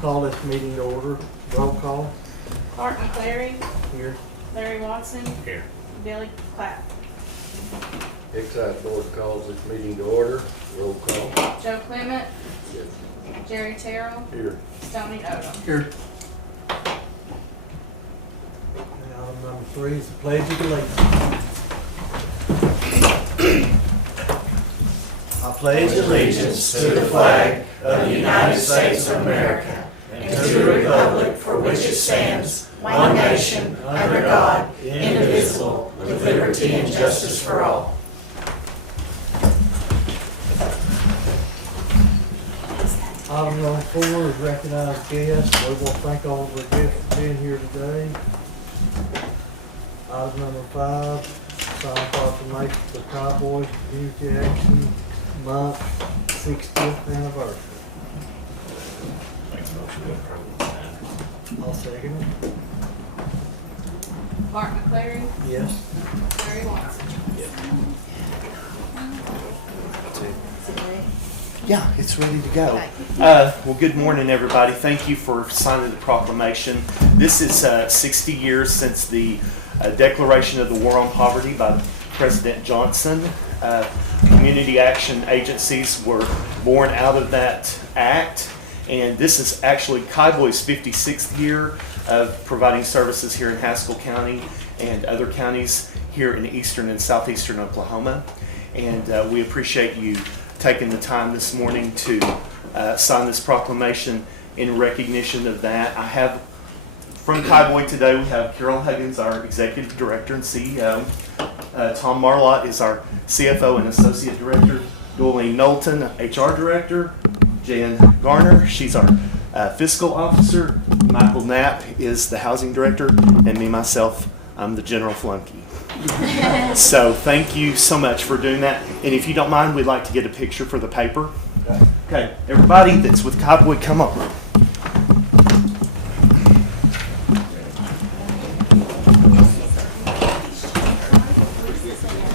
Call this meeting to order. Roll call. Art McClary. Here. Larry Watson. Here. Billy Clapp. Excise Board calls this meeting to order. Roll call. Joe Clement. Yes. Jerry Terrell. Here. Stoney Odom. Here. Item number 3 is the Pledge of Allegiance. I pledge allegiance to the flag of the United States of America and to the republic for which it stands, one nation, under God, indivisible, with liberty and justice for all. Item number 4 is recognized guests. We want to thank all of our guests for being here today. Item number 5, sign proclamation for Cowboys Community Action Month 60th anniversary. Makes a motion to approve the sign. I'll second it. Mark McClary. Yes. Larry Watson. Yeah, it's ready to go. Well, good morning, everybody. Thank you for signing the proclamation. This is 60 years since the declaration of the War on Poverty by President Johnson. Community action agencies were born out of that act, and this is actually Kaiboy's 56th year of providing services here in Haskell County and other counties here in eastern and southeastern Oklahoma. And we appreciate you taking the time this morning to sign this proclamation in recognition of that. I have from Kaiboy today, we have Carol Huggins, our Executive Director and CEO. Tom Marlott is our CFO and Associate Director. Dorleen Knowlton, HR Director. Jan Garner, she's our Fiscal Officer. Michael Knapp is the Housing Director. And me, myself, I'm the General Flunky. So thank you so much for doing that. And if you don't mind, we'd like to get a picture for the paper. Okay, everybody that's with Kaiboy, come on.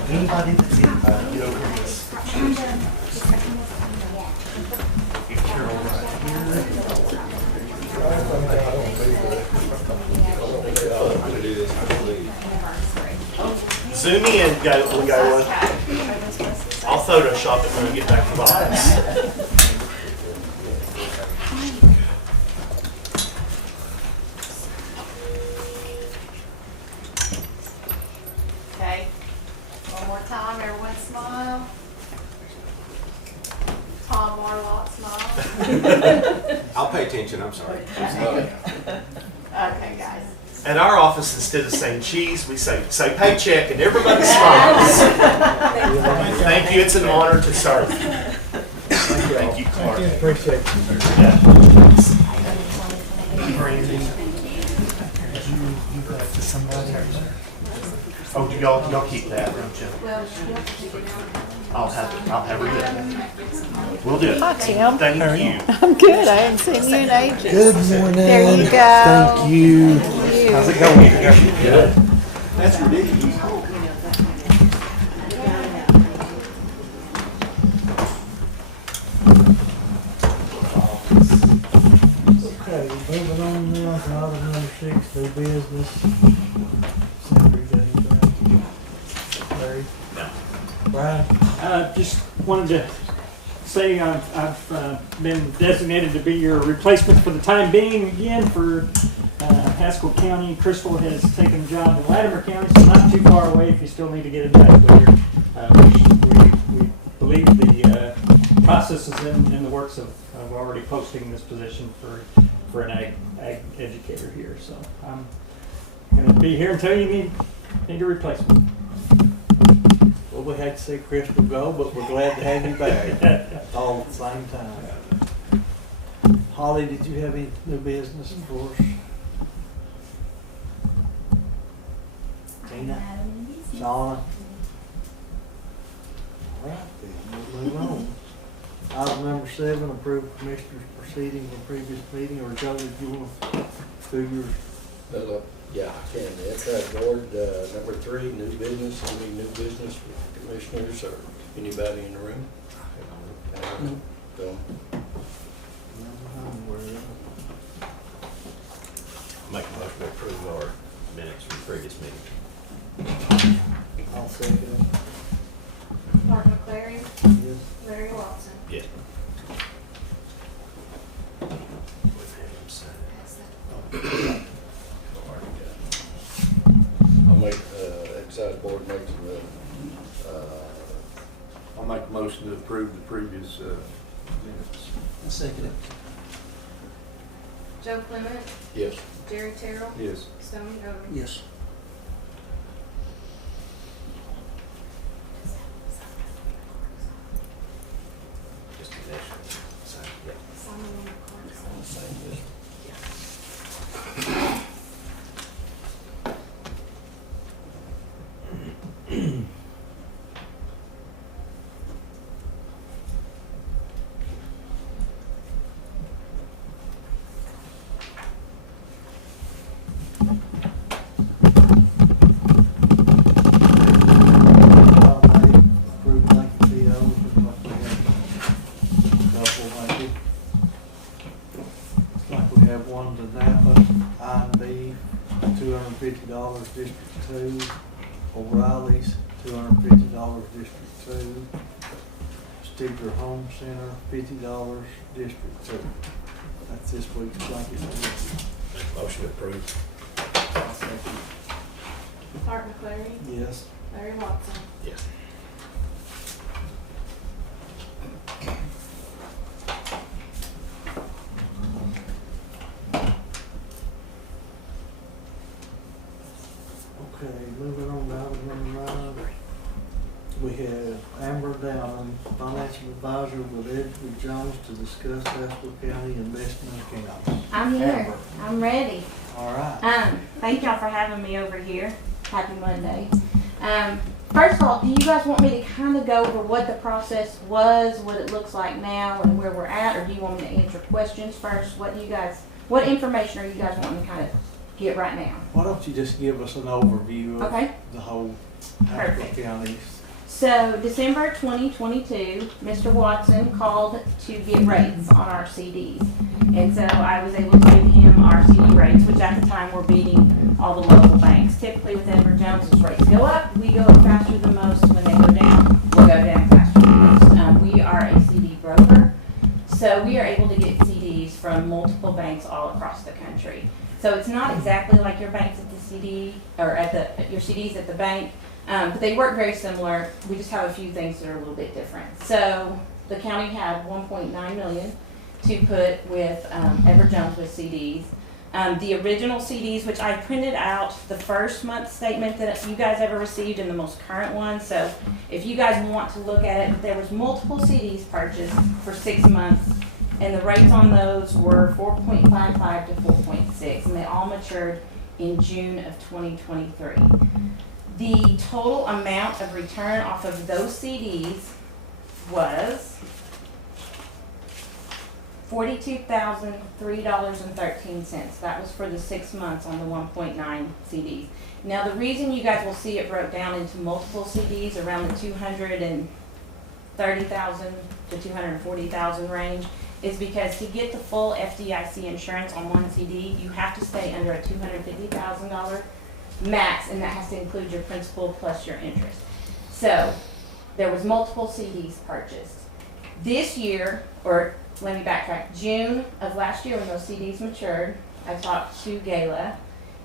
Anybody that's in, get over this. Get Carol right here. Zoom in, go. I'll Photoshop it when we get back to the office. Okay. One more time, everyone smile. Tom Marlott smile. I'll pay attention, I'm sorry. Okay, guys. At our office, instead of saying cheese, we say paycheck, and everybody smiles. Thank you. It's an honor to serve. Thank you, Clark. Appreciate it. Brandy. Oh, do y'all keep that, don't you? I'll have her do it. We'll do it. Hi, Tim. Thank you. I'm good. I haven't seen you in ages. Good morning. There you go. Thank you. How's it going? Good. That's ridiculous. Okay, moving on now to item number 6, new business. Larry? No. Brian? Just wanted to say I've been designated to be your replacement for the time being again for Haskell County. Crystal has taken a job in Latimer County, so not too far away if you still need to get in touch with her. We believe the process is in the works of already posting this position for an ag educator here. So I'm going to be here until you need a replacement. Well, we had to see Crystal go, but we're glad to have you back all at the same time. Holly, did you have any new business for us? Tina? Shauna? All right, then, we'll move on. Item number 7, approve commissioners' proceedings from previous meeting, or Joe, did you want to do yours? Yeah, I can. Excise Board, number 3, new business. Any new business with commissioners or anybody in the room? No. So, motion to approve our minutes from the previous meeting. I'll second it. Mark McLary, Yes. Larry Watson. Yeah. We've had him sign it. Pass that. Already got it. I'll make, excise board makes the, I'll make a motion to approve the previous minutes. I'll second it. Joe Clement, yes. Jerry Terrell, Yes. Stoney Over. Yes. Just an initial. Sign it, yeah. Sign the one that Clark signed. Same this. Approved blanket POs, looks like we have a couple maybe. Looks like we have one to Napa, I&B, $250 District 2, O'Reilly's, $250 District 2, Stigler Home Center, $50 District 2. That's this week's blanket POs. Make a motion to approve. I'll second. Mark McLary, Yes. Larry Watson. Yeah. Okay, moving on to item number 9. We have Amber Down, financial advisor with Edward Jones to discuss Haskell County investment accounts. I'm here. Amber. I'm ready. All right. Thank y'all for having me over here. Happy Monday. First of all, do you guys want me to kind of go over what the process was, what it looks like now, and where we're at, or do you want me to answer questions first? What information are you guys wanting to kind of get right now? Why don't you just give us an overview of Okay. the whole Haskell Perfect. County? So December 2022, Mr. Watson called to get rates on our CDs. And so I was able to give him our CD rates, which at the time were beating all the local banks. Typically with Edward Jones's rates go up, we go up faster than most. When they go down, we'll go down faster than most. We are a CD broker, so we are able to get CDs from multiple banks all across the country. So it's not exactly like your banks at the CD, or your CDs at the bank. But they work very similar. We just have a few things that are a little bit different. So the county had $1.9 million to put with Edward Jones with CDs. The original CDs, which I printed out the first month statement that you guys ever received and the most current one. So if you guys want to look at it, there was multiple CDs purchased for 6 months, and the rates on those were 4.55 to 4.6, and they all matured in June of 2023. The total amount of return off of those CDs was $42,003.13. That was for the 6 months on the 1.9 CDs. Now, the reason you guys will see it broke down into multiple CDs around the 230,000 to 240,000 range is because to get the full FDIC insurance on one CD, you have to stay under a $250,000 max, and that has to include your principal plus your interest. So there was multiple CDs purchased. This year, or let me backtrack, June of last year when those CDs matured, I talked to Gala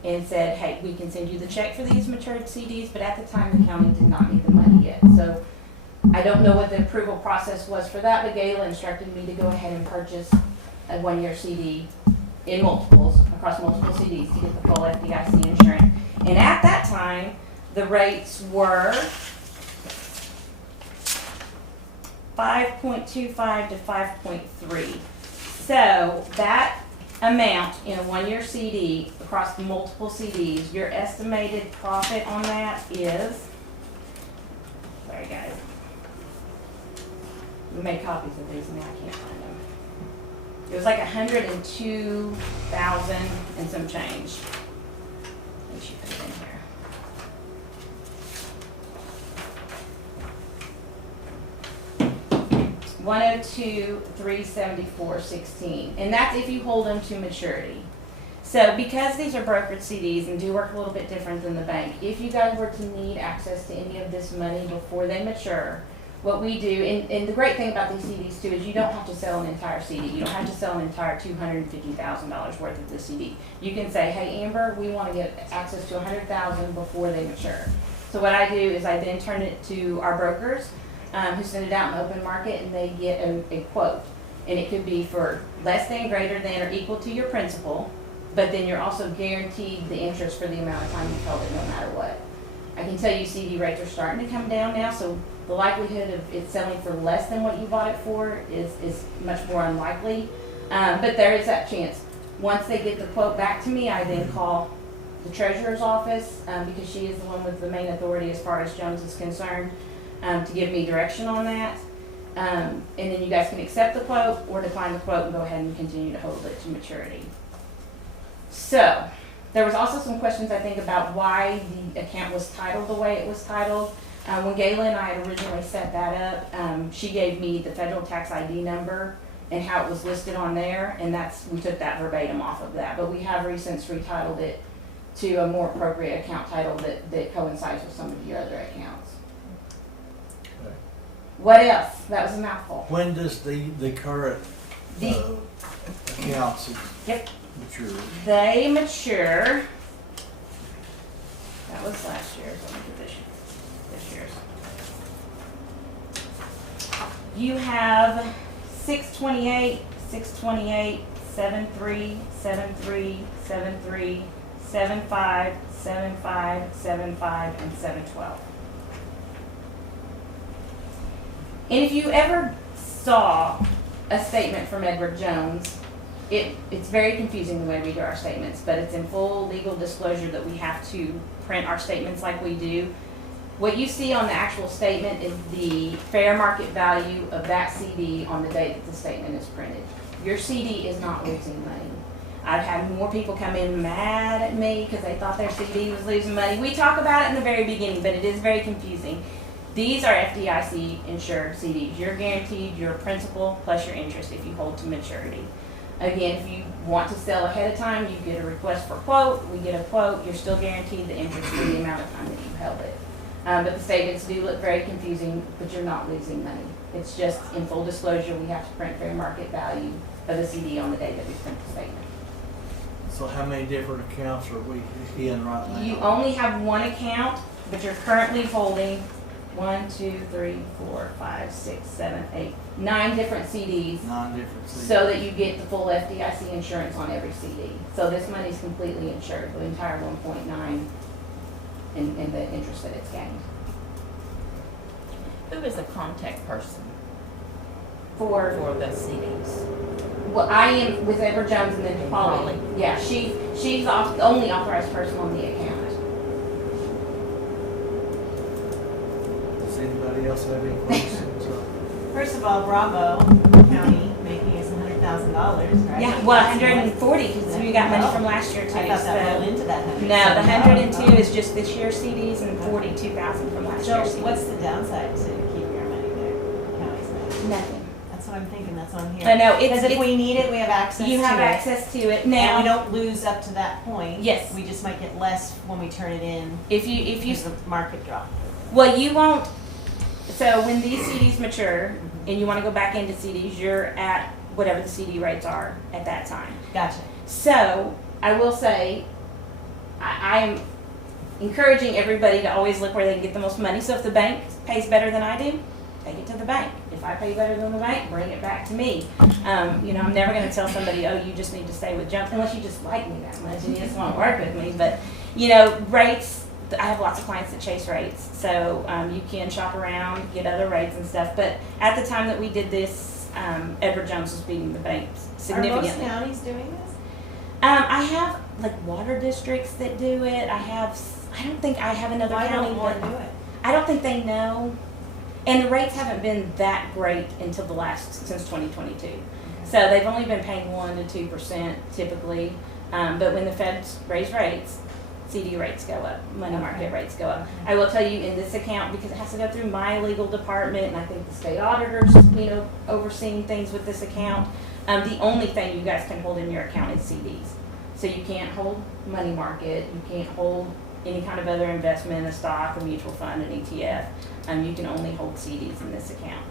and said, hey, we can send you the check for these matured CDs, but at the time the county did not need the money yet. So I don't know what the approval process was for that, but Gala instructed me to go ahead and purchase a 1-year CD in multiples, across multiple CDs to get the full FDIC insurance. And at that time, the rates were 5.25 to 5.3. So that amount in a 1-year CD across multiple CDs, your estimated profit on that is, sorry guys, we made copies of these and now I can't find them. It was like 102,000 and some change. Let me put it in here. $102,374.16, and that's if you hold them to maturity. So because these are brokered CDs and do work a little bit different than the bank, if you guys were to need access to any of this money before they mature, what we do, and the great thing about these CDs too is you don't have to sell an entire CD. You don't have to sell an entire $250,000 worth of the CD. You can say, hey Amber, we want to get access to $100,000 before they mature. So what I do is I then turn it to our brokers who send it out in the open market, and they get a quote. And it could be for less than, greater than, or equal to your principal, but then you're also guaranteed the interest for the amount of time you've held it no matter what. I can tell you CD rates are starting to come down now, so the likelihood of it selling for less than what you bought it for is much more unlikely. But there is that chance. Once they get the quote back to me, I then call the treasurer's office, because she is the one with the main authority as far as Jones is concerned, to give me direction on that. And then you guys can accept the quote or decline the quote and go ahead and continue to hold it to maturity. So, there was also some questions, I think, about why the account was titled the way it was titled. When Gayla and I had originally set that up, she gave me the federal tax ID number and how it was listed on there, and we took that verbatim off of that. But we have since retitled it to a more appropriate account title that coincides with some of your other accounts. Okay. What else? That was a mouthful. When does the current accounts Yep. mature? They mature. That was last year's. Let me get this year's. You have 628, 628, 73, 73, 73, 75, 75, 75, and 712. And if you ever saw a statement from Edward Jones, it's very confusing the way we do our statements, but it's in full legal disclosure that we have to print our statements like we do. What you see on the actual statement is the fair market value of that CD on the day that the statement is printed. Your CD is not losing money. I've had more people come in mad at me because they thought their CD was losing money. We talk about it in the very beginning, but it is very confusing. These are FDIC insured CDs. You're guaranteed your principal plus your interest if you hold to maturity. Again, if you want to sell ahead of time, you get a request for quote. We get a quote. You're still guaranteed the interest for the amount of time that you held it. But the statements do look very confusing, but you're not losing money. It's just in full disclosure, we have to print fair market value of the CD on the day that we print the statement. So how many different accounts are we in right now? You only have one account, but you're currently holding 1, 2, 3, 4, 5, 6, 7, 8, 9 different CDs. 9 different CDs. So that you get the full FDIC insurance on every CD. So this money's completely insured, the entire 1.9 in the interest that it's gained. Who is the contact person For for the CDs? well, I am with Edward Jones and then Polly. Yeah, she's the only authorized person on the account. Does anybody else have any questions? First of all, Bravo County making us $100,000, right? Yeah, well, 140 because we got money from last year too. I thought that rolled So into that 100. no, the 102 is just this year's CDs and 42,000 from last So year's CDs. what's the downside to keeping our money there, county's money? Nothing. That's what I'm thinking, that's what I'm hearing. I know Because if we need it, we have access to it. you have access to it And we now. don't lose up to that point. Yes. We just might get less when we turn it in If you because the market drop. well, you won't. So when these CDs mature and you want to go back into CDs, you're at whatever the CD rates are at that time. Gotcha. So I will say, I am encouraging everybody to always look where they can get the most money. So if the bank pays better than I do, take it to the bank. If I pay better than the bank, bring it back to me. You know, I'm never going to tell somebody, oh, you just need to stay with Jump, unless you just like me that much and you just want to work with me. But, you know, rates, I have lots of clients that chase rates. So you can shop around, get other rates and stuff. But at the time that we did this, Edward Jones was beating the bank significantly. Are most counties doing this? I have like water districts that do it. I don't think I have another Why county don't more that do it? I don't think they know. And the rates haven't been that great until since 2022. So they've only been paying 1 to 2% typically. But when the feds raise rates, CD rates go up, money market rates go up. I will tell you in this account, because it has to go through my legal department, and I think the state auditors, you know, overseeing things with this account. The only thing you guys can hold in your account is CDs. So you can't hold money market, you can't hold any kind of other investment, a stock, a mutual fund, an ETF. You can only hold CDs in this account.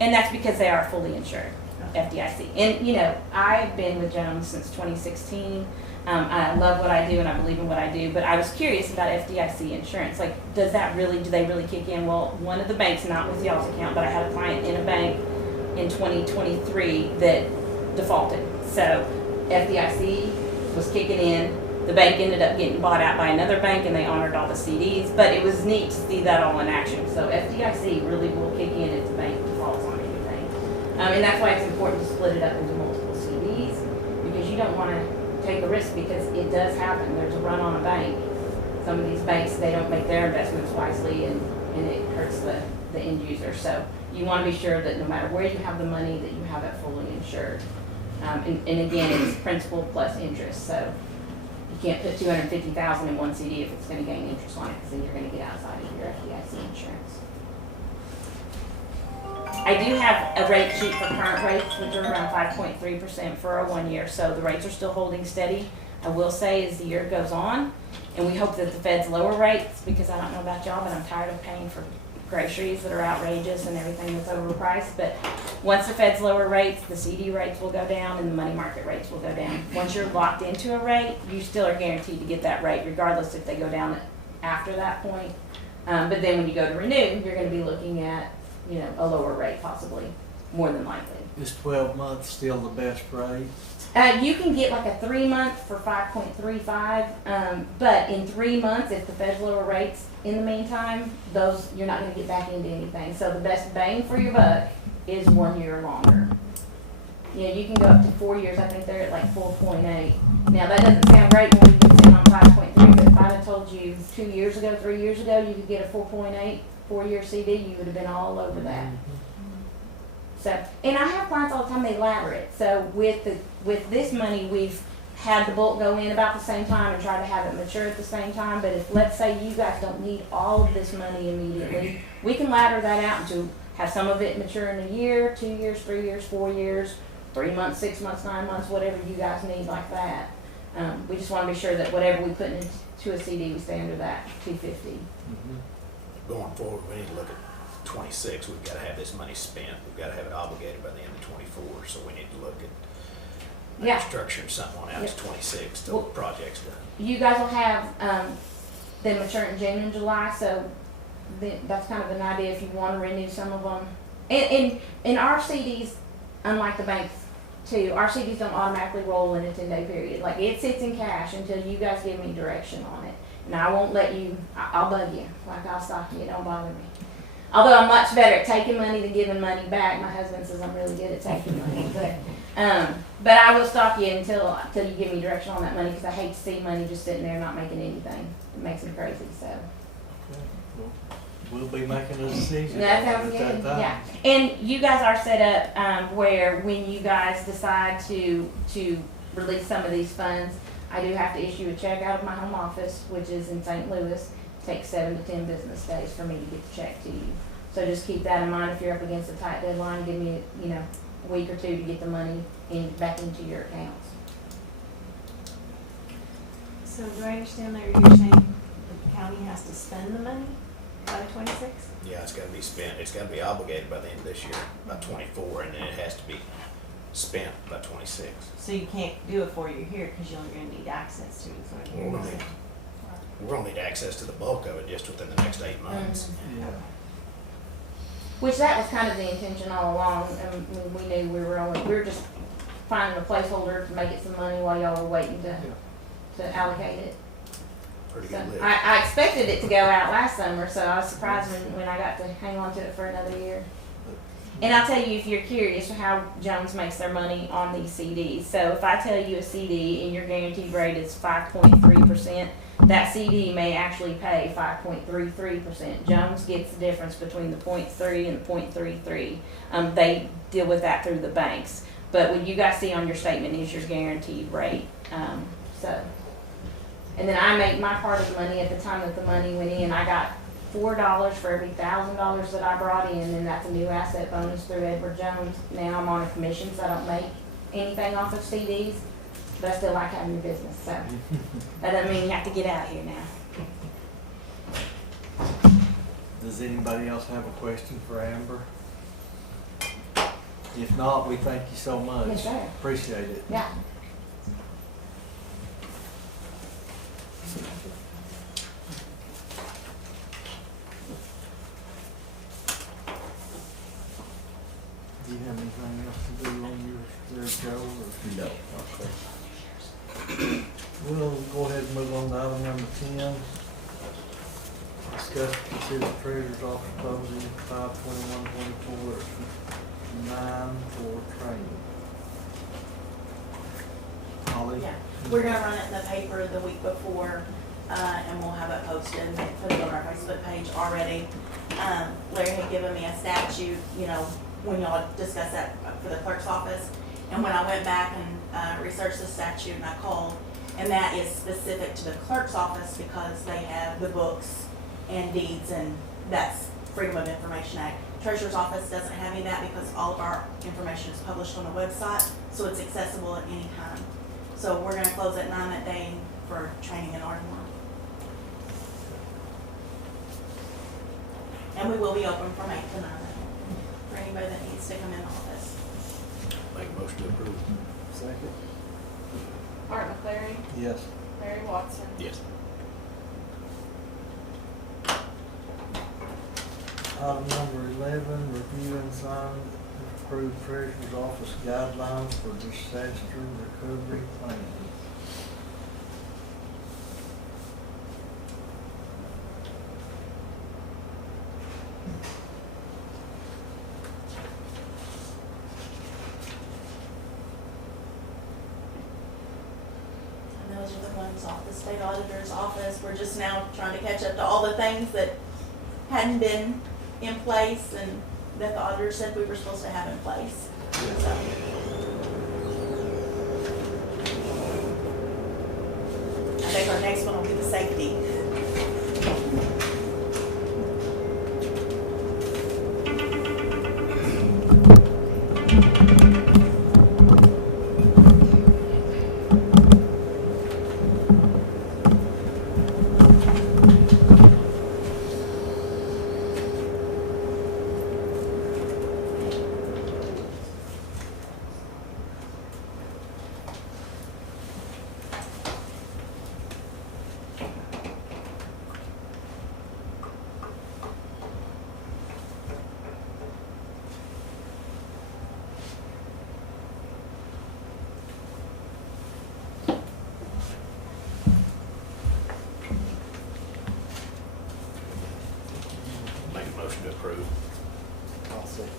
And that's because they are fully insured, FDIC. And, you know, I've been with Jones since 2016. I love what I do and I believe in what I do, but I was curious about FDIC insurance. Like, do they really kick in? Well, one of the banks, not with y'all's account, but I had a client in a bank in 2023 that defaulted. So FDIC was kicking in. The bank ended up getting bought out by another bank and they honored all the CDs, but it was neat to see that all in action. So FDIC really will kick in if the bank defaults on anything. And that's why it's important to split it up into multiple CDs, because you don't want to take a risk, because it does happen. There's a run on a bank. Some of these banks, they don't make their investments wisely and it hurts the end user. So you want to be sure that no matter where you have the money, that you have it fully insured. And again, it's principal plus interest. So you can't put $250,000 in one CD if it's going to gain interest on it, because then you're going to get outside of your FDIC insurance. I do have a rate sheet for current rates, which are around 5.3% for a 1 year. So the rates are still holding steady. I will say as the year goes on, and we hope that the Feds lower rates, because I don't know about y'all, but I'm tired of paying for groceries that are outrageous and everything that's overpriced. But once the Feds lower rates, the CD rates will go down and the money market rates will go down. Once you're locked into a rate, you still are guaranteed to get that rate, regardless if they go down after that point. But then when you go to renew, you're going to be looking at, you know, a lower rate, possibly, more than likely. Is 12 months still the best rate? You can get like a 3 month for 5.35, but in 3 months, if the Feds lower rates in the meantime, those you're not going to get back into anything. So the best bang for your buck is 1 year or longer. Yeah, you can go up to 4 years. I think they're at like 4.8. Now that doesn't sound great when we've been sitting on 5.3, but if I'd have told you 2 years ago, 3 years ago, you could get a 4.8 4-year CD, you would have been all over that. So, and I have clients all the time, they ladder it. So with this money, we've had the bulk go in about the same time and try to have it mature at the same time. But if, let's say, you guys don't need all of this money immediately, we can ladder that out to have some of it mature in a year, 2 years, 3 years, 4 years, 3 months, 6 months, 9 months, whatever you guys need like that. We just want to be sure that whatever we put into a CD, we stay under that 250. Going forward, we need to look at 26. We've got to have this money spent. We've got to have it obligated by the end of 24. So we need to look at Yeah. structuring something on out to 26 till the project's done. You guys will have them mature in June and July, so that's kind of an idea if you want to renew some of them. And our CDs, unlike the banks too, our CDs don't automatically roll in a 10-day period. Like, it sits in cash until you guys give me direction on it. And I won't let you, I'll bug you, like I'll stalk you, don't bother me. Although I'm much better at taking money than giving money back. My husband says I'm really good at taking money, but I will stalk you until you give me direction on that money, because I hate to see money just sitting there not making anything. It makes me crazy, so. Okay, well, we'll be making a decision. That sounds at that good, time. yeah. And you guys are set up where when you guys decide to release some of these funds, I do have to issue a check out of my home office, which is in St. Louis. It takes 7 to 10 business days for me to get the check to you. So just keep that in mind if you're up against a tight deadline. Give me, a week or two to get the money back into your accounts. So do I understand that you're saying the county has to spend the money by 26? Yeah, it's got to be spent. It's got to be obligated by the end of this year, by 24, and then it has to be spent by 26. So you can't do it for you here because you're going to need access to it. So We're going to need access to the bulk of it just within the next 8 months. Yeah. Which that was kind of the intention all along. And we knew we were just finding a placeholder to make it some money while y'all were waiting to allocate it. Pretty So good list. I expected it to go out last summer, so I was surprised when I got to hang on to it for another year. And I'll tell you, if you're curious how Jones makes their money on these CDs. So if I tell you a CD and your guaranteed rate is 5.3%, that CD may actually pay 5.33%. Jones gets the difference between the 0.3 and the 0.33. They deal with that through the banks. But what you guys see on your statement is your guaranteed rate. And then I make my part of the money at the time that the money went in. I got $4 for every $1,000 that I brought in, and that's a new asset bonus through Edward Jones. Now I'm on a commission, so I don't make anything off of CDs. but I still like having your business, so that doesn't mean you have to get out of here now. Does anybody else have a question for Amber? If not, we thank you so much. Yes, sir. Appreciate it. Yeah. Do you have anything else to do on your Joe? No. Okay. We'll go ahead and move on to item number 10. Discuss and consider treasurer's office posting 5/21/24 9 for training. Holly? Yeah, we're gonna run it in the paper the week before, and we'll have it posted and put it on our Facebook page already. Larry had given me a statute, you know, when y'all discussed that for the clerk's office. And when I went back and researched the statute and I called, and that is specific to the clerk's office because they have the books and deeds, and that's Freedom of Information Act. Treasurer's office doesn't have any of that because all of our information is published on the website, so it's accessible at any time. So we're gonna close at 9 that day for training in Ardmore. And we will be open from 8 to 9 for anybody that needs to come in office. Make a motion to approve. Second? Art McCleary, Yes. Larry Watson. Yes. Item number 11, review and sign approved treasurer's office guidelines for disaster recovery planning. And those are the ones off the state auditor's office. We're just now trying to catch up to all the things that hadn't been in place and that the auditor said we were supposed to have in place. So, I think our next one will be the safety. Make a motion to approve. I'll second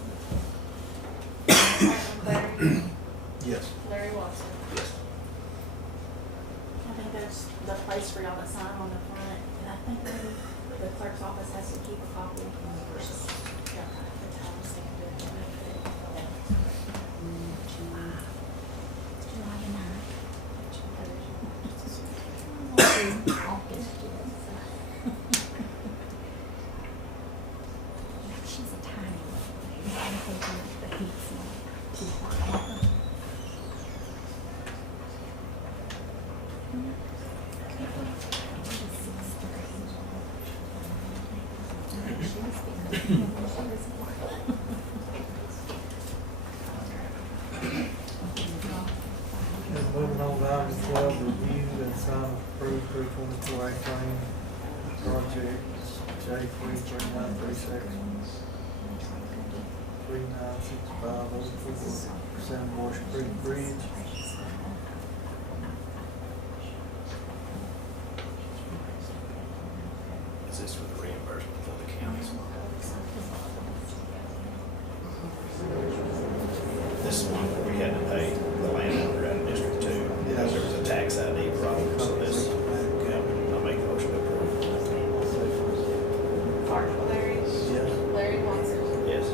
Art McCleary, it. Yes. Larry Watson. Yes. I think there's the place for y'all to sign on the front, and I think maybe the clerk's office has to keep a copy. She's a tiny little lady. I'm thinking the heat's not too hot. And moving on to item 12, review and sign approved 324 A-Train project J33936 396504 Sandboy Creek Bridge. Is this for the reimbursement for the counties? This is one where we had to pay the landowner out of District 2 because there was a tax ID problem, so this, yeah, I'll make a motion to approve. Art McCleary, Yes. Larry Watson. Yes.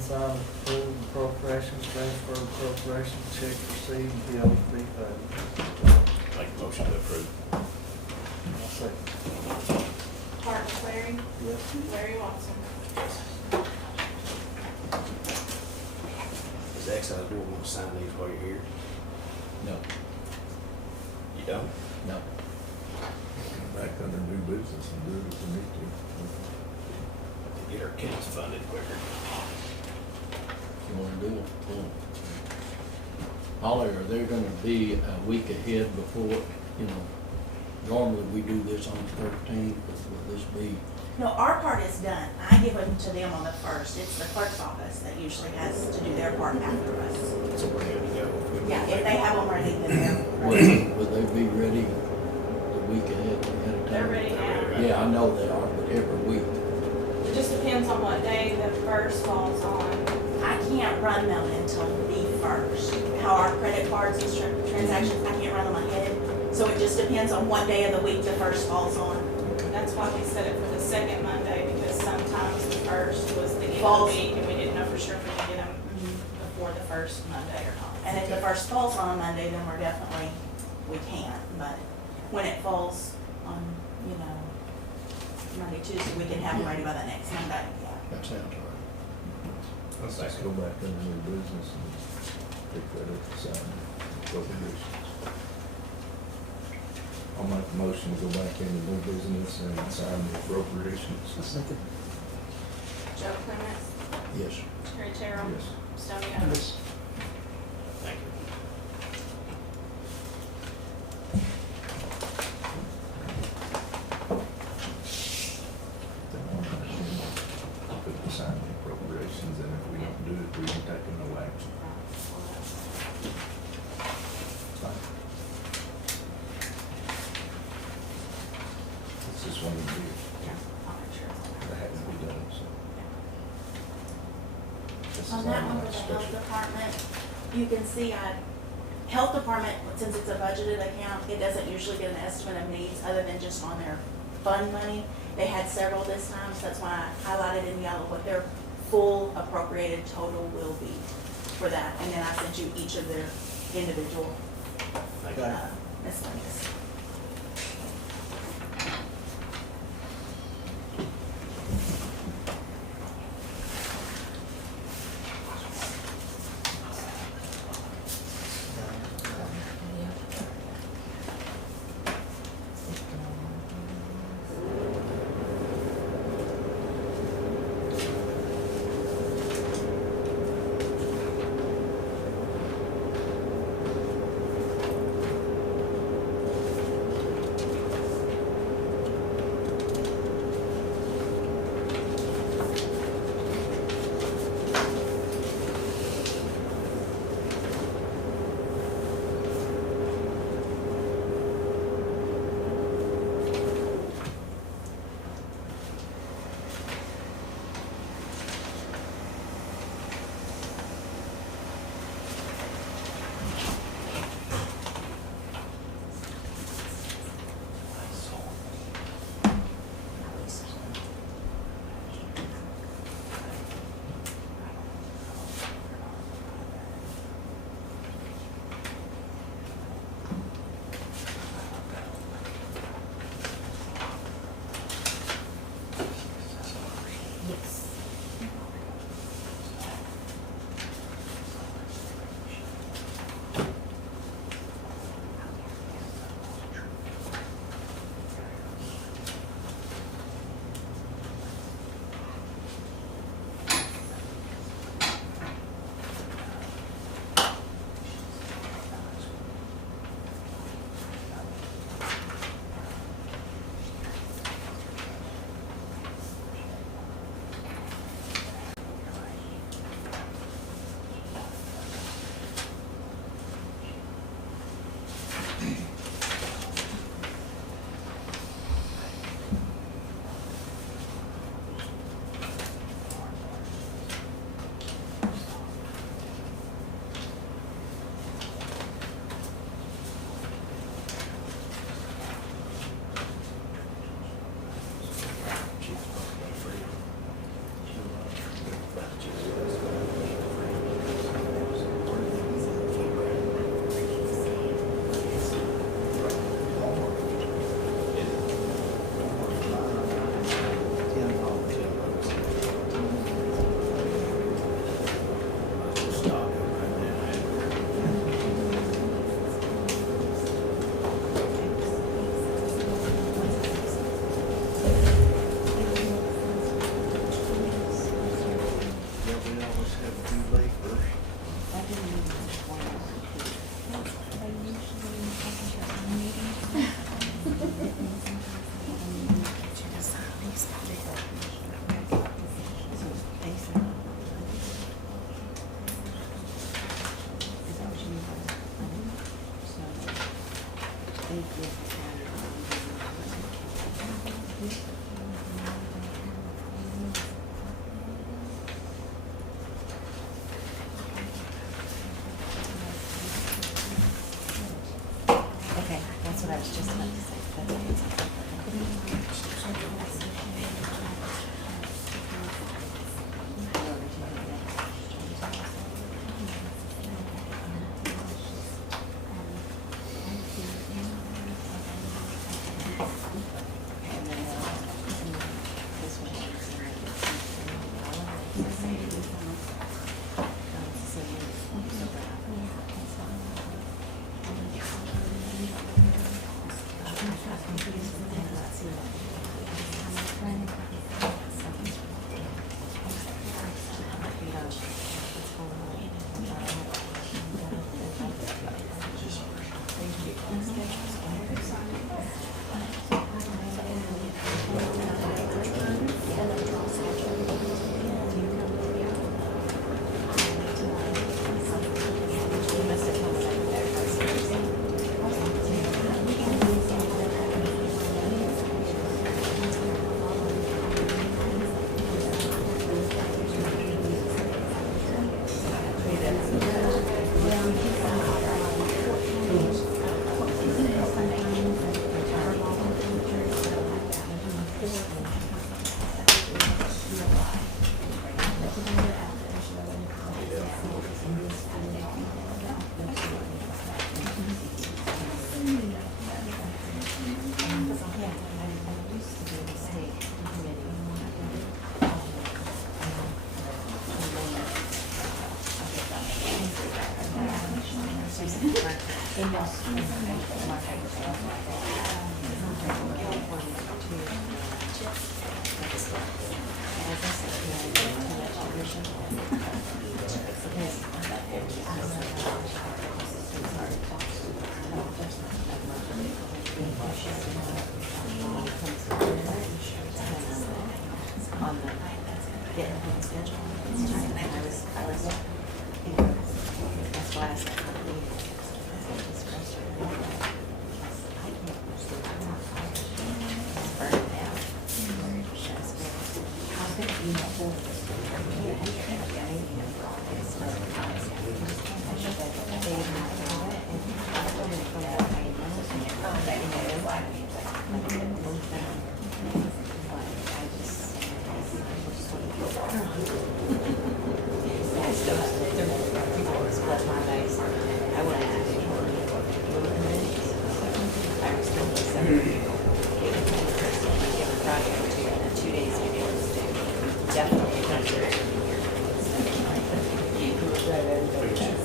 sign approved appropriations, transfer appropriation, check received, and bills to be paid. Make a motion to approve. I'll second. Martin Larry, Yes. Larry Watson. Does the excise board want to sign these while you're here? No, You don't? no. Back under new business and do it if we need to. Get our kids funded quicker. You wanna do it? Holly, are they gonna be a week ahead before, normally we do this on the 13th, but will this be? No, our part is done. I give them to them on the first. It's the clerk's office that usually has to do their part after us. So we're good to go. Yeah, if they have them ready, then they're ready. Will they be ready the week ahead of time? They're ready now. Yeah, I know they are, but every week. It just depends on what day the first falls on. I can't run them until the first. How our credit cards and transactions, I can't run them ahead. So it just depends on what day of the week the first falls on. That's why we set it for the second Monday, because sometimes the first was the end of Falls. the week, and we didn't know for sure if we could get them before the first Monday or not. And if the first falls on a Monday, then we can't. But when it falls on, Monday, Tuesday, we can have them ready by the next Monday. That sounds right. Let's just go back under new business and pick that up and sign appropriations. I'll make a motion to go back into new business and sign the appropriations. Joe Clements, Yes. Terry Terrell, Yes. Stoney Evans. Thank you. Then I'll put the sign the appropriations, and if we don't do it, we can take no action. Fine. It's just one of the deals I'll make sure it's on that there. had to be done, so. This is On all that one my with the health special. department, you can see health department, since it's a budgeted account, it doesn't usually get an estimate of needs other than just on their fund money. They had several this time, so that's why I highlighted in yellow what their full appropriated total will be for that. And then I sent you each of their individual Thank you. miscellaneous.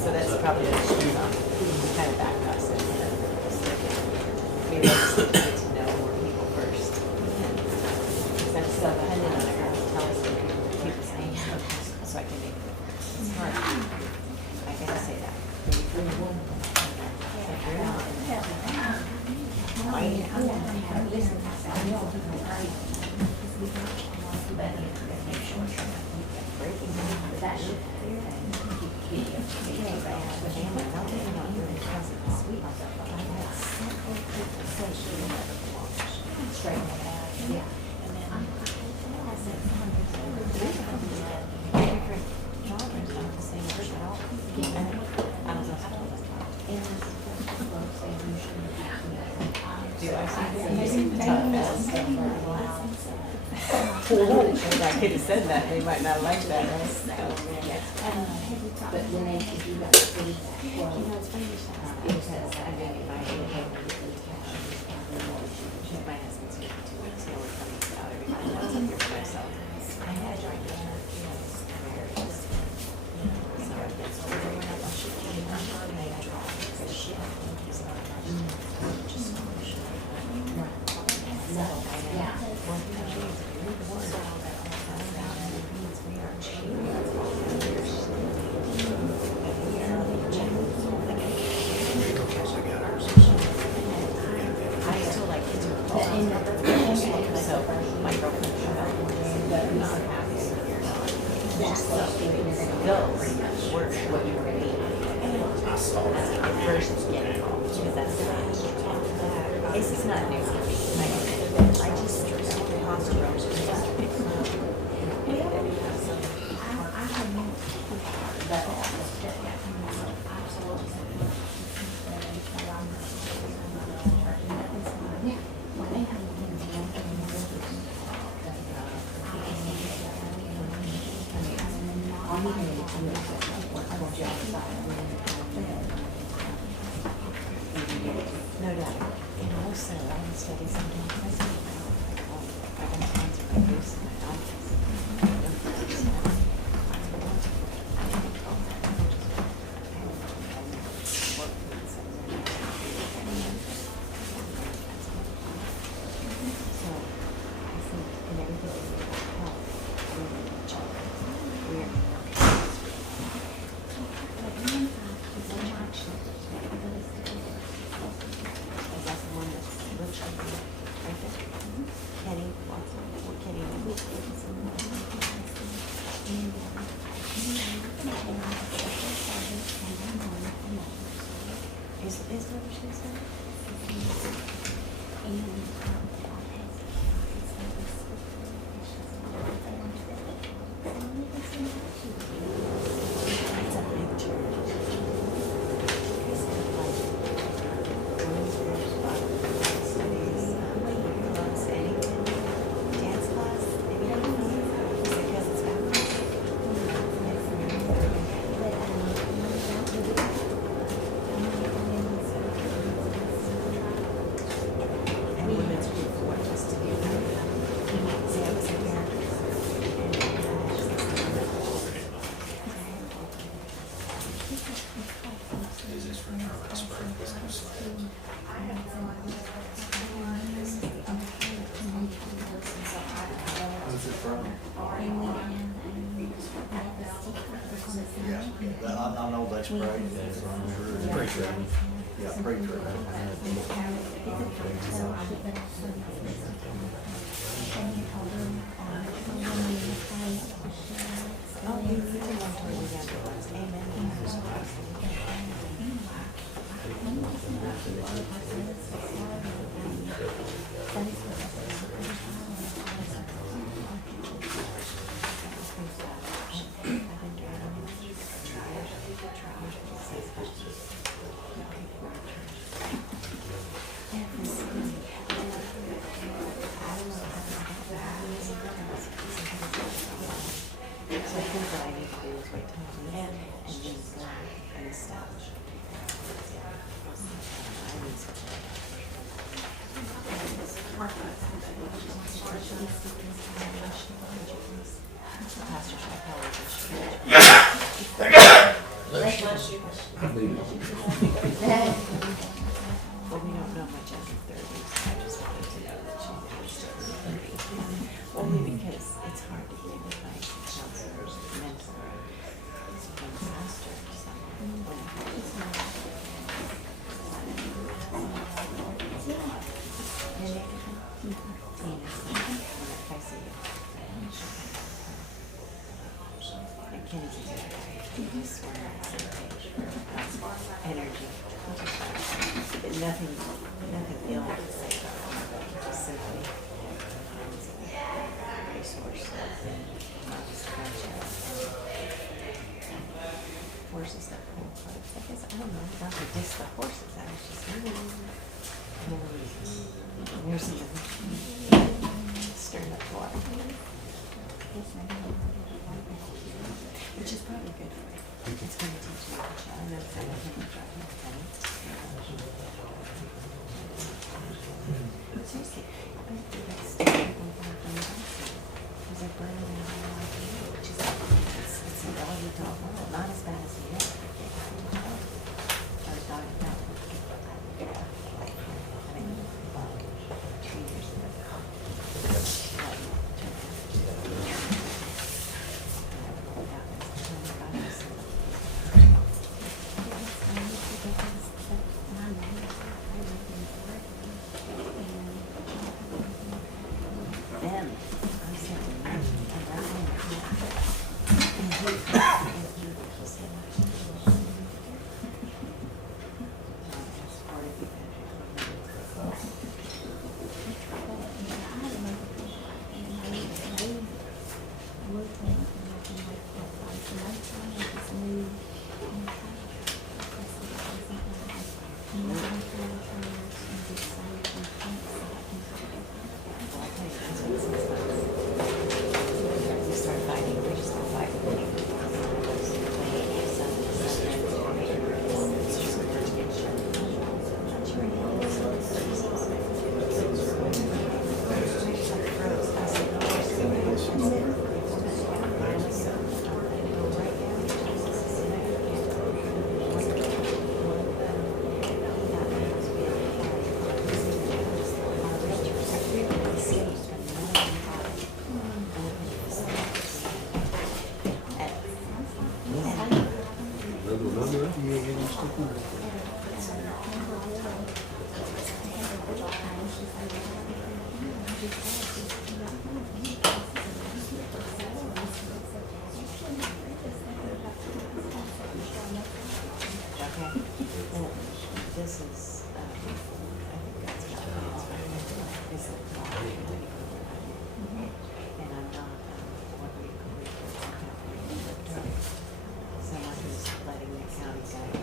So that's probably kind of back us. Maybe I just need to know more people first. Because I'm so dependent on her to tell us what people saying, so I can make it. It's hard. I gotta say that. I could have said that, they might not like that, right? But when they, if you got food, well, it's funny because I've been invited to my husband's here 2 weeks ago, we're coming out every time I was up here by myself. I had a drink. No doubt. And also, I was studying something present. I've been sponsored by Bruce in my office. Women's group Yeah, I know they sprayed it, so I'm sure. Pretty sure. Yeah, pretty sure. Oh, you need to know where the younger ones. Amen. So I think what I need to do is wait till I'm in and then go and establish. I need some Pastor Well, we don't know much after 30, so I just wanted to know that she was still in 30. Only because it's hard to get advice and counselors and mentor from a pastor. So when it happens, if I see you. And Kenny's a good guy. He's one on the same page for energy. But nothing ill to say about him. Just simply resource. Not just a bunch of horses that pull carts. I guess, I don't know, not to diss the horses. I was just nursing them, stirring up the water. Which is probably good for you. It's going to teach you how to chat. I know some of them are driving funny. But seriously, I think that's still because they're burning their whole life away, which is it's a dog-eat-dog world. Not as bad as the other. Or dog-eat-dog. I mean, 2 years ago. Them, I said to them, and that one, and he said, this is, I think that's what it's like. And I'm not, what do you call it? Someone who's letting the county guide.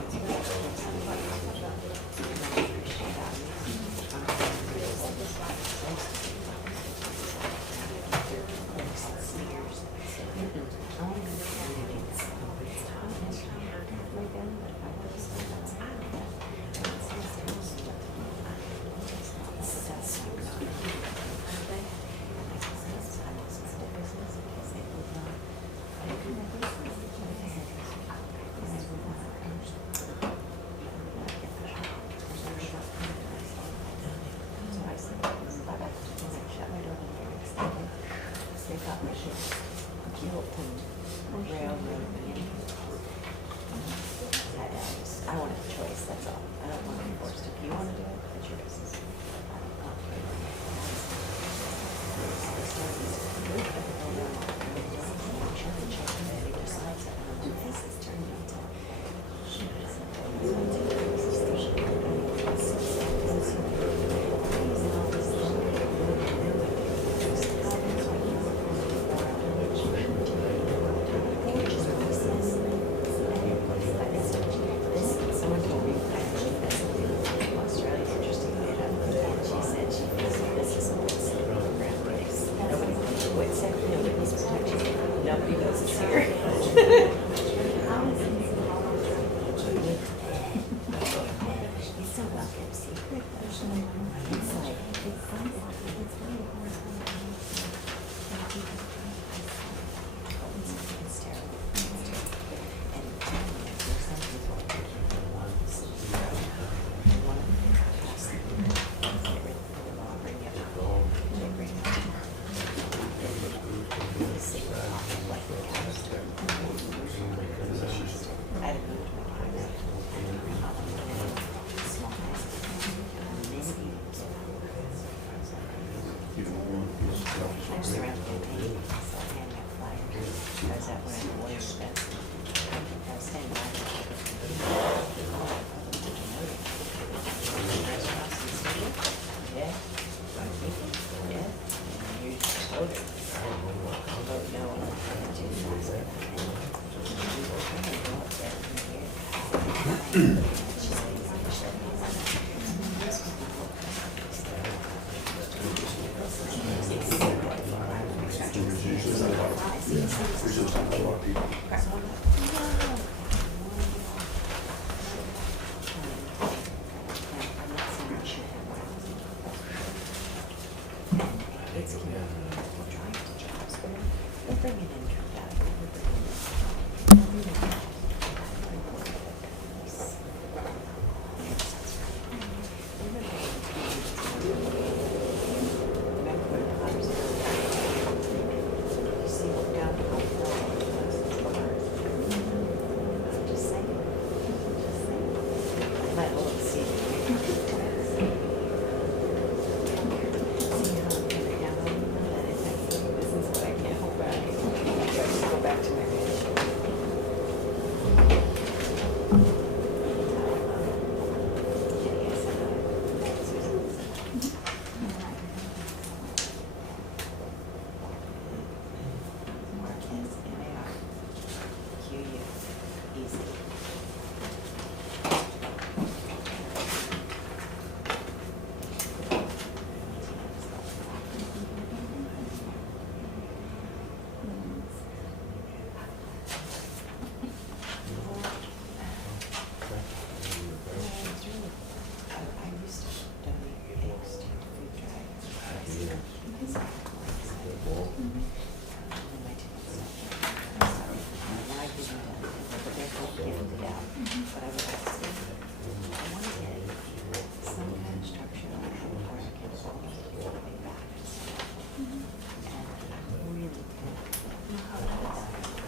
It's cute. We'll drive to jobs, but we'll bring it in, turned out. We'll bring it in. We'll bring it in. Remember when the others were you see what down the hall floor was the cars. Just saying. Just saying. Let look see. See how I'm gonna handle that is actually business, but I can't hold back. I just go back to my ranch. Marquez, M-A-R, Q-U, easy. I used to donate eggs to food drive. Because I now I didn't but they're both gifted out. But I would like to say, I want to get some kind of structure on how the board can hold it back and stuff. And I'm really good.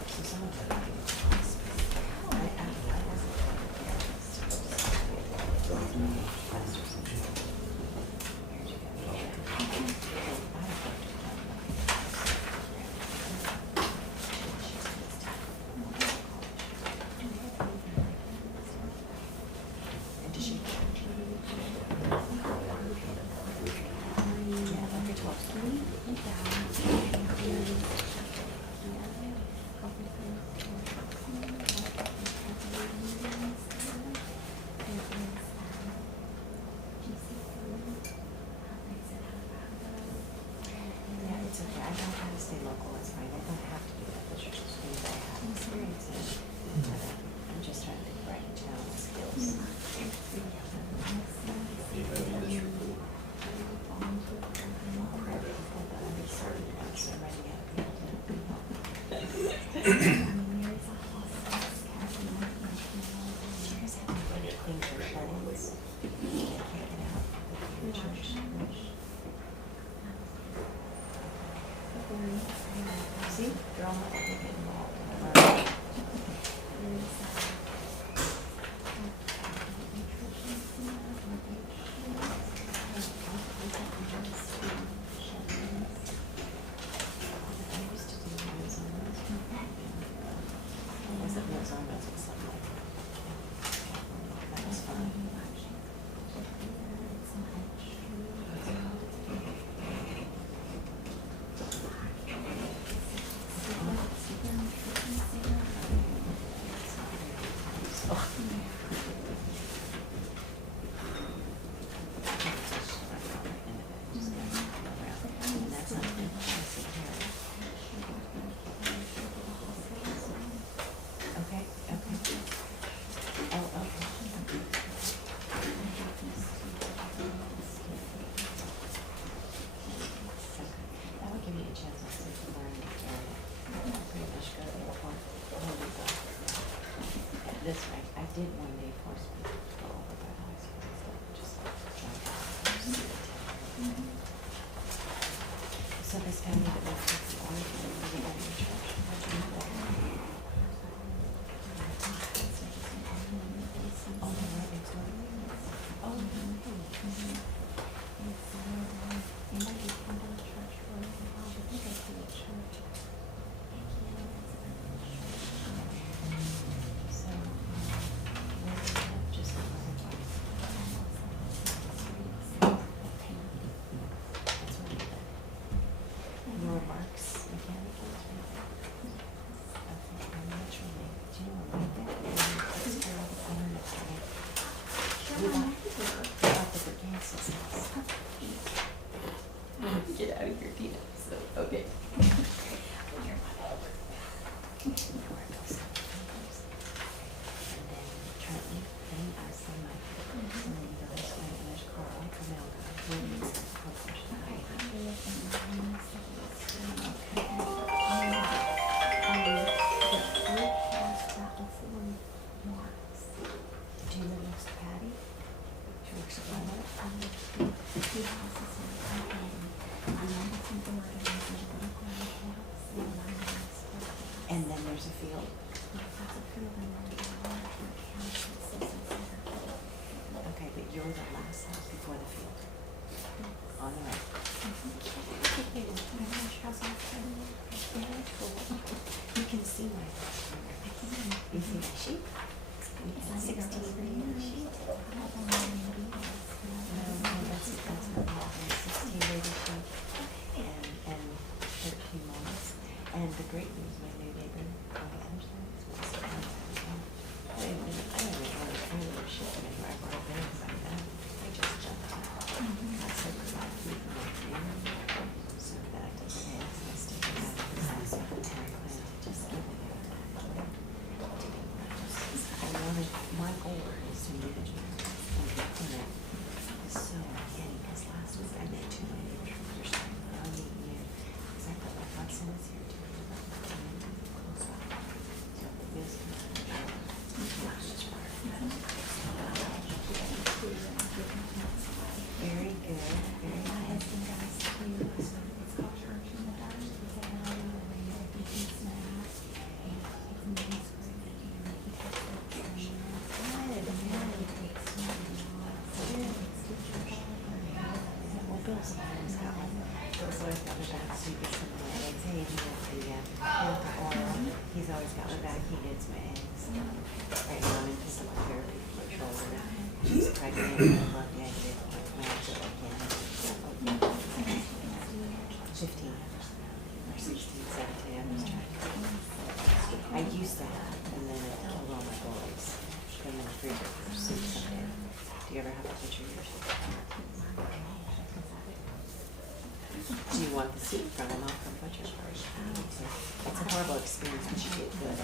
So some of the I wasn't and does she? Yeah, like I told Yeah, it's okay. I don't have to stay local. It's fine. I don't have to do that. Those are just things I have experience in. But I'm just trying to write down the skills. See, you're all not going to get involved. I used to do meals on those. Was it meals on those with something? That was fun. Okay, okay. Oh, okay. That would give me a chance also to learn the area. Pretty much go to the airport. This way, I did one day force me to go over by the high school and stuff, just drive out, see the town. So this family that lives with the Oregon, they got in church. Oh, they're right next door. Oh, so, just Laura Marks, mechanical. and 13 months. And the great news, my new neighbor on the other side is what surprised me. I didn't really trailer shipping anywhere. I've never been like that. I just jumped out. I said, "Cause I keep my family." So that I took the eggs and I stick it out of the house and I plan to just give it out. I wanted, my goal is to meet a and get in it. So uncanny, because last week I met 2 neighbors for the first time. I'll meet you. Because I felt like God sent us here to be about the community close by. So the business. Very good. Very nice. Bill's always got my back, so you get some of my eggs. Hey, he went to oil. He's always got my back. He gets my eggs. Right now I'm in physical therapy for my shoulder. She's pregnant and I love negative. My eggs are organic. 15 or 16, 17. I'm just trying to. I used to have, and then I killed all my boys. Put them in the freezer for soup someday. Do you ever have a picture of yourself? Do you want the soup from an off from butcher? It's a horrible experience, but you get good.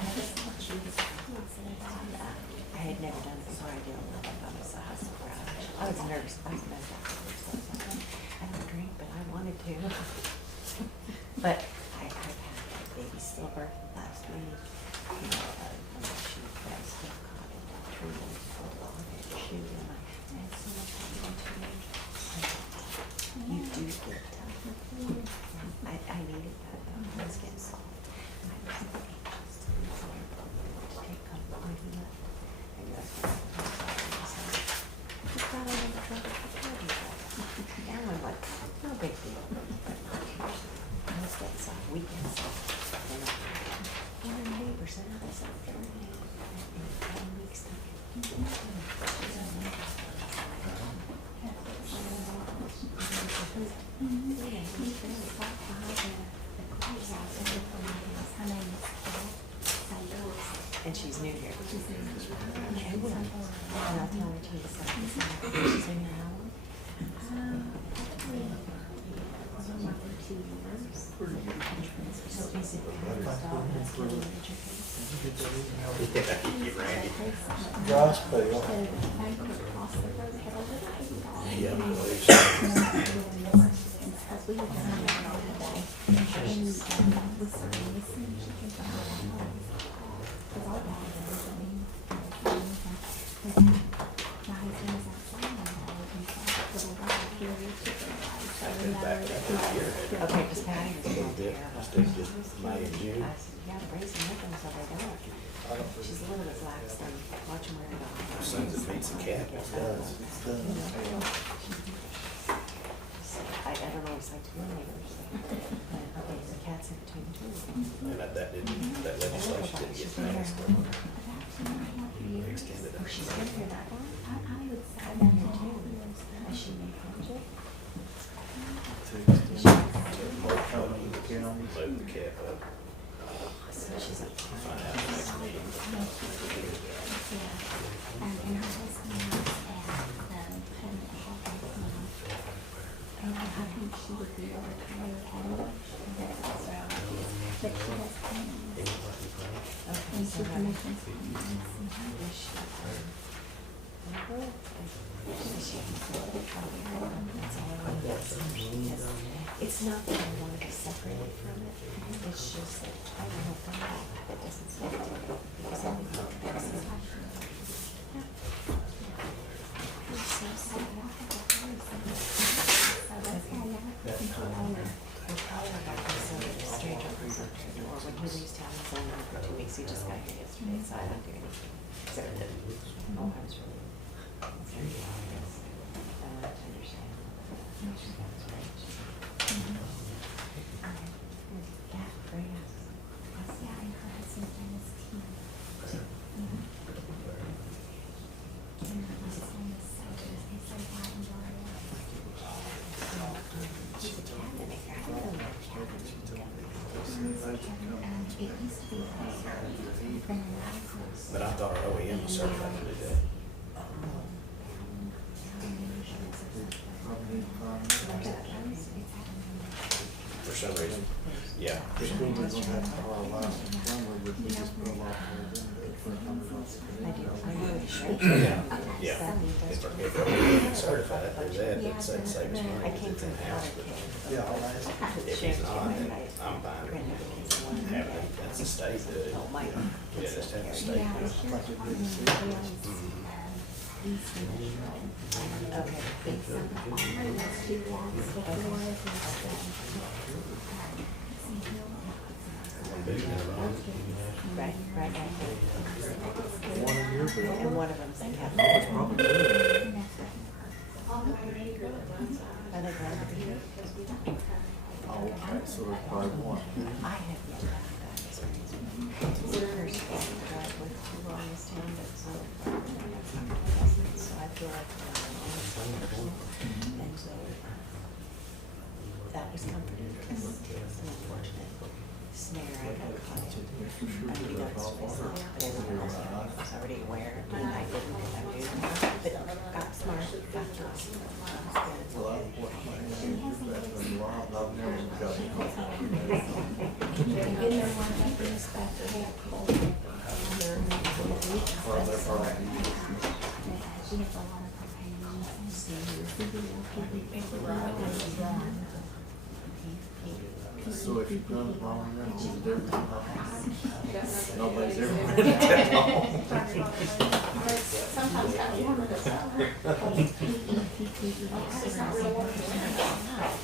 I had never done it before. I did a lot of it. I was so proud. I was nervous. I was messed up. I don't drink, but I wanted to. But I've had a baby stillbirth last week. She was still caught in that tree and full of it. Shoot, and I had so much fun doing it. You do get tough. I needed that. I was getting soft. I was anxious to be sorry to take comfort when he left. And that's what I was saying. Just thought I never trouble for parties. Now I'm like, no big deal. I was getting soft, weekends soft. And our neighbor said, I was up for me. And 10 weeks to and she's new here. And I'll tell her to she's in your house. So is it Randy. Dry spell. Yeah, okay, just Patty was going to just May and June. I said, you gotta raise them with them so they don't. She's a little bit lax, then watch them wear it off. As soon as it beats the cat, it's done. I don't always like to be neighbors. Okay, the cat's in between the two. And that legislation didn't get passed. Extended it. She's been here that long? I've been here too. Has she made friendship? Load the cat up. So she's like, Find out the next meeting. She would be overtired anyway. But she has pain. And she can make things it's not that I want to be separated from it. It's just that I don't know if it doesn't seem to me because I think it's I'm so sad. We're probably about to send a stranger person to the door. When he leaves town, he's only here for 2 weeks. He just got here yesterday, so I don't do anything. So I was really very obvious. I wanted to understand. Yeah, very nice. Yeah, and her husband's name is Tina. certified to do that. Probably need to find that. For some reason, yeah. The school is gonna have to hire a licensed plumber, but we just put a lot more than that for $100. Yeah. If they're certified, there's that, that saves money. I came from in-house, but Yeah, I'll ask. if it's not, then I'm fine with having it, that's the state do it. Oh, my. Yeah, just have the state do it. Like it did the Mhm. Okay. One big one. Right. One in your bill. And one of them's in Catholic. It's probably good. Are they glad to be here? Oh, okay, so there's probably one. I have yet to have that experience. It's the first one that I went to in this town, but so, so I feel like and so that was comforting because it's an unfortunate snare I got caught in. Unbeknownst to myself, but I was already aware and I didn't know what I knew, but got smart, got to was good. Well, I was watching my hands, that's been a lot, I've never got it. Well, they're probably. So if you've done it long enough, it's different. Nobody's ever read it that long. Sometimes kind of warmer than summer. It's not real warm.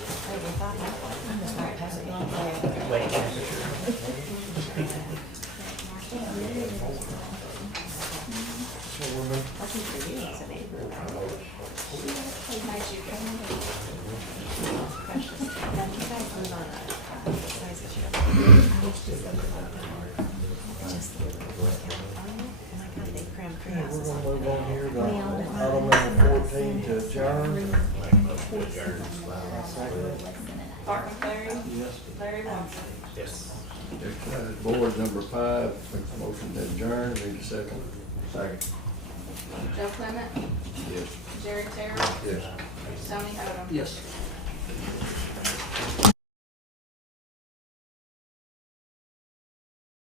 Lucky for you, it's an April. Precious. Now, you guys live on a size of ship. Just California. Oh my God, they crammed 3 We're houses gonna on move on here to item number 14 to adjourn. Barton Larry, Yes. Larry Watson. Yes. Board number 5, makes a motion to adjourn, need a second. Second. Joe Clement, Yes. Jerry Terrell, Yes. Tony Odom. Yes.